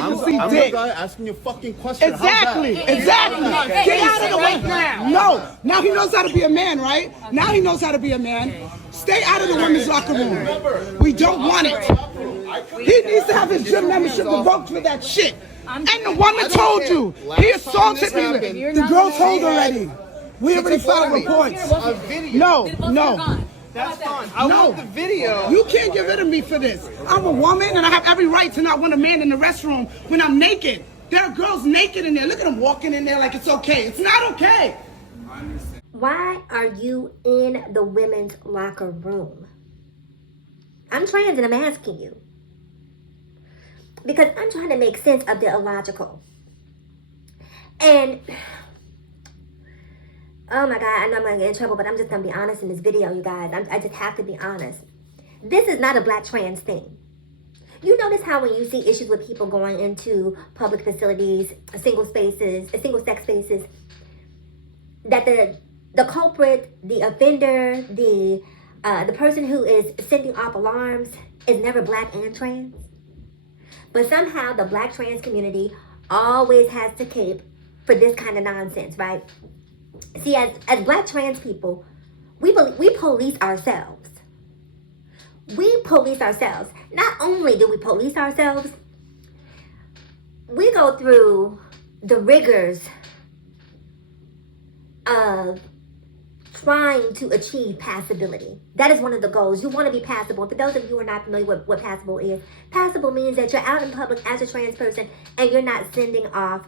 like to see I'm dick. the guy asking you a fucking question. Exactly. Exactly. Get out of the way. No. Now he knows how to be a man, right? Now he knows how to be a man. Stay out of the women's locker room. We don't want it. He needs to have his gym membership revoked for that shit. And the woman told you. He assaulted me. The girl told already. We already filed reports. No. That's fine. I want the video. You can't get rid of me for this. I'm a woman and I have every right to not want a man in the restroom when I'm naked. There are girls naked in there. Look at them walking in there like it's okay. It's not okay. Why are you in the women's locker room? I'm trans and I'm asking you. Because I'm trying to make sense of the illogical. And, oh my God, I know I'm going to get in trouble, but I'm just going to be honest in this video, you guys. I just have to be honest. This is not a black trans thing. You notice how when you see issues with people going into public facilities, single sex spaces, that the culprit, the offender, the person who is sending off alarms is never black and trans? But somehow the black trans community always has to cape for this kind of nonsense, right? See, as black trans people, we police ourselves. We police ourselves. Not only do we police ourselves, we go through the rigors of trying to achieve passability. That is one of the goals. You want to be passable. For those of you who are not familiar with what passable is, passable means that you're out in public as a trans person and you're not sending off,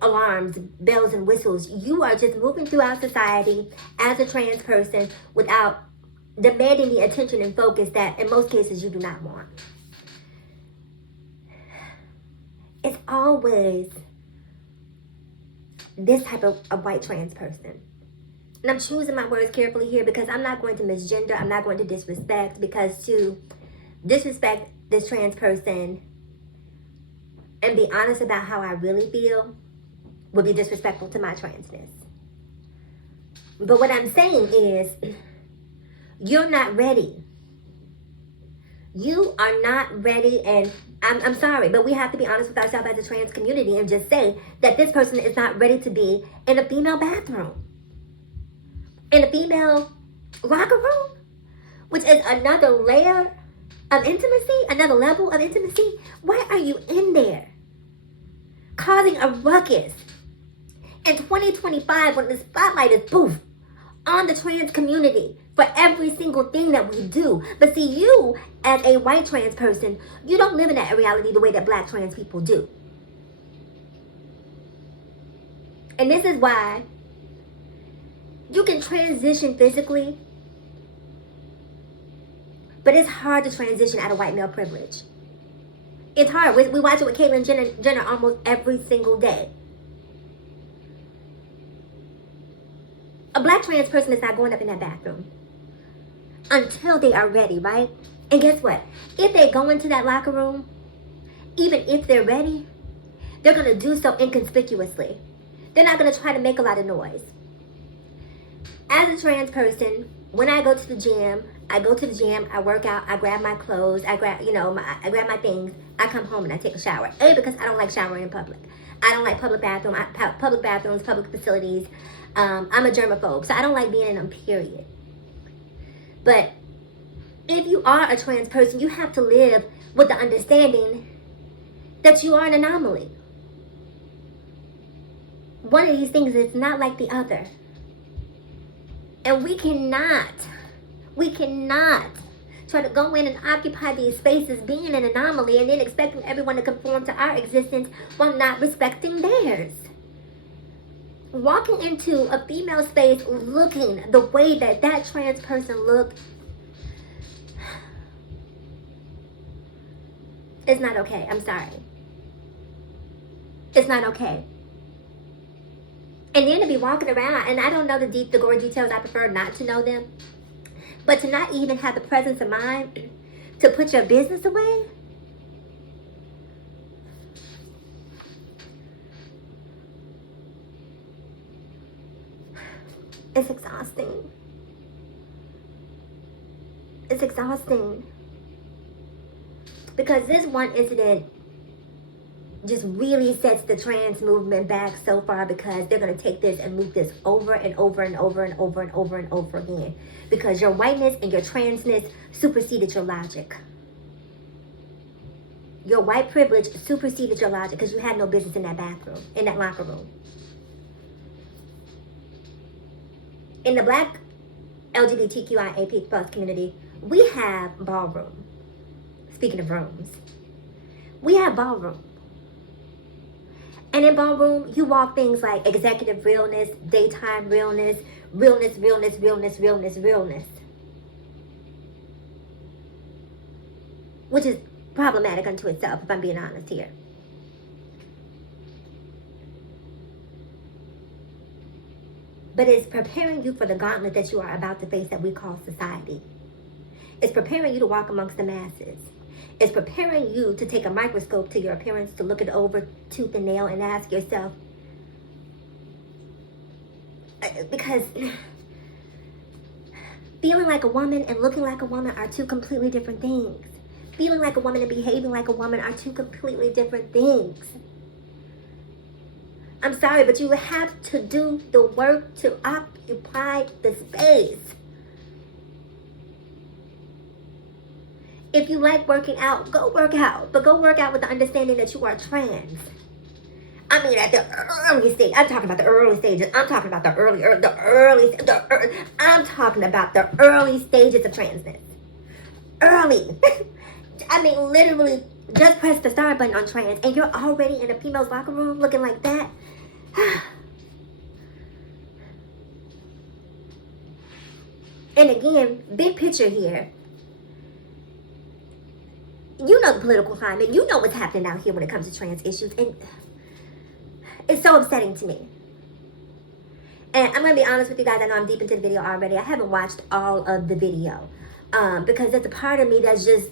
alarms, bells and whistles. You are just moving throughout society as a trans person without demanding the attention and focus that in most cases you do not want. It's always this type of white trans person. And I'm choosing my words carefully here because I'm not going to misgender. I'm not going to disrespect, because to disrespect this trans person and be honest about how I really feel would be disrespectful to my transness. But what I'm saying is, you're not ready. You are not ready, and I'm sorry, but we have to be honest with ourselves as a trans community and just say that this person is not ready to be in a female bathroom, in a female locker room, which is another layer of intimacy, another level of intimacy. Why are you in there causing a ruckus in 2025 when the spotlight is poof on the trans community for every single thing that we do? But see, you as a white trans person, you don't live in that reality the way that black trans people do. And this is why you can transition physically, but it's hard to transition out of white male privilege. It's hard. We watch it with Caitlyn Jenner almost every single day. A black trans person is not going up in that bathroom until they are ready, right? And guess what? If they go into that locker room, even if they're ready, they're going to do so inconspicuously. They're not going to try to make a lot of noise. As a trans person, when I go to the gym, I work out, I grab my clothes, I grab my things, I come home and I take a shower. Because I don't like showering in public. I don't like public bathrooms, public facilities. I'm a germaphobe, so I don't like being in them, period. But if you are a trans person, you have to live with the understanding that you are an anomaly. One of these things is not like the other. And we cannot try to go in and occupy these spaces being an anomaly and then expecting everyone to conform to our existence while not respecting theirs. Walking into a female space looking the way that trans person looked, it's not okay. I'm sorry. It's not okay. And then to be walking around, and I don't know the gory details, I prefer not to know them, but to not even have the presence of mind to put your business away. It's exhausting. It's exhausting. Because this one incident just really sets the trans movement back so far, because they're going to take this and move this over and over and over and over and over and over again, because your whiteness and your transness superseded your logic. Your white privilege superseded your logic because you had no business in that bathroom, in that locker room. In the black LGBTQIA+ plus community, we have ballroom. Speaking of rooms, we have ballroom. And in ballroom, you walk things like executive realness, daytime realness, realness, realness, realness, realness, realness. Which is problematic unto itself, if I'm being honest here. But it's preparing you for the gauntlet that you are about to face that we call society. It's preparing you to walk amongst the masses. It's preparing you to take a microscope to your appearance, to look it over tooth and nail and ask yourself, because feeling like a woman and looking like a woman are two completely different things. Feeling like a woman and behaving like a woman are two completely different things. I'm sorry, but you have to do the work to occupy the space. If you like working out, go work out. But go work out with the understanding that you are trans. I mean, at the early stage. I'm talking about the early stages. I'm talking about I'm talking about the early stages of transness. Early. I mean, literally, just press the start button on trans, and you're already in a female's locker room looking like that. And again, big picture here. You know the political climate. You know what's happening out here when it comes to trans issues. And it's so upsetting to me. And I'm going to be honest with you guys. I know I'm deep into the video already. I haven't watched all of the video. Because there's a part of me that's just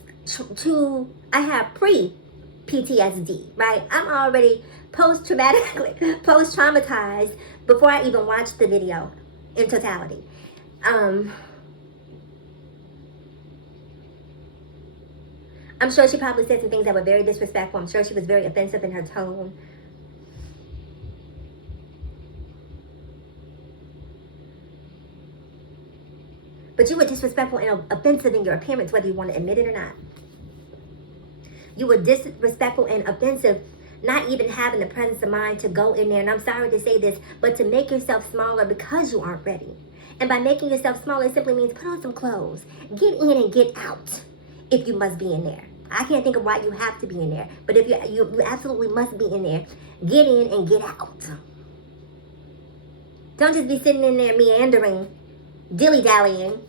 I have pre-PTSD, right? I'm already post-traumatized before I even watched the video in totality. I'm sure she probably said some things that were very disrespectful. I'm sure she was very offensive in her tone. But you were disrespectful and offensive in your appearance, whether you want to admit it or not. You were disrespectful and offensive, not even having the presence of mind to go in there, and I'm sorry to say this, but to make yourself smaller because you aren't ready. And by making yourself smaller, it simply means put on some clothes. Get in and get out if you must be in there. I can't think of why you have to be in there, but if you absolutely must be in there, get in and get out. Don't just be sitting in there meandering, dilly-dallying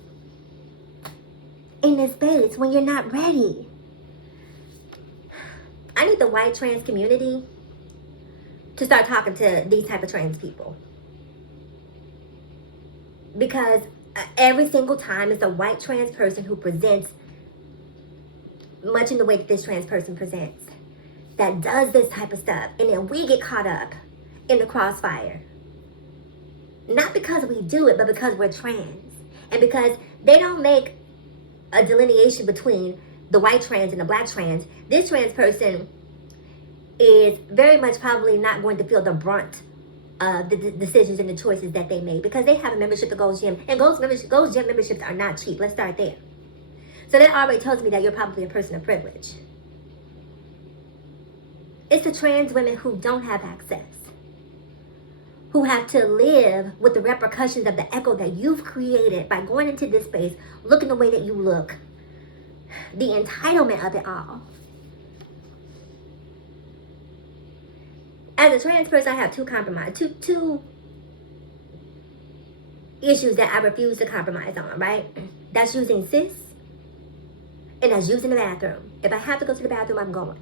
in this space when you're not ready. I need the white trans community to start talking to these type of trans people. Because every single time it's a white trans person who presents much in the way that this trans person presents, that does this type of stuff, and then we get caught up in the crossfire. Not because we do it, but because we're trans. And because they don't make a delineation between the white trans and the black trans, this trans person is very much probably not going to feel the brunt of the decisions and the choices that they make, because they have a membership to Gold's Gym, and Gold's Gym memberships are not cheap. Let's start there. So that already tells me that you're probably a person of privilege. It's the trans women who don't have access, who have to live with the repercussions of the echo that you've created by going into this space, looking the way that you look, the entitlement of it all. As a trans person, I have two issues that I refuse to compromise on, right? That's using cis, and that's using the bathroom. If I have to go to the bathroom, I'm going.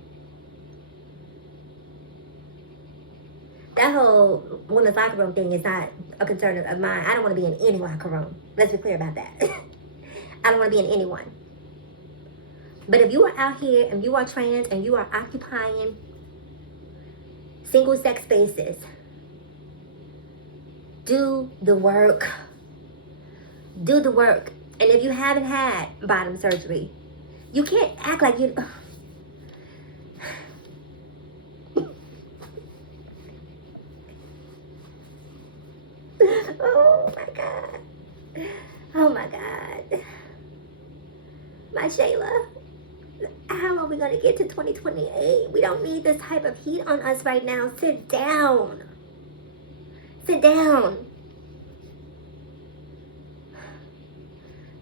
That whole women's locker room thing is not a concern of mine. I don't want to be in any locker room. Let's be clear about that. I don't want to be in anyone. But if you are out here and you are trans and you are occupying single-sex spaces, do the work. Do the work. And if you haven't had bottom surgery, you can't act like you... Oh my God. Oh my God. My Shayla. How are we going to get to 2028? We don't need this type of heat on us right now. Sit down. Sit down.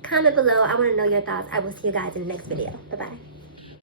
Comment below. I want to know your thoughts. I will see you guys in the next video. Bye-bye.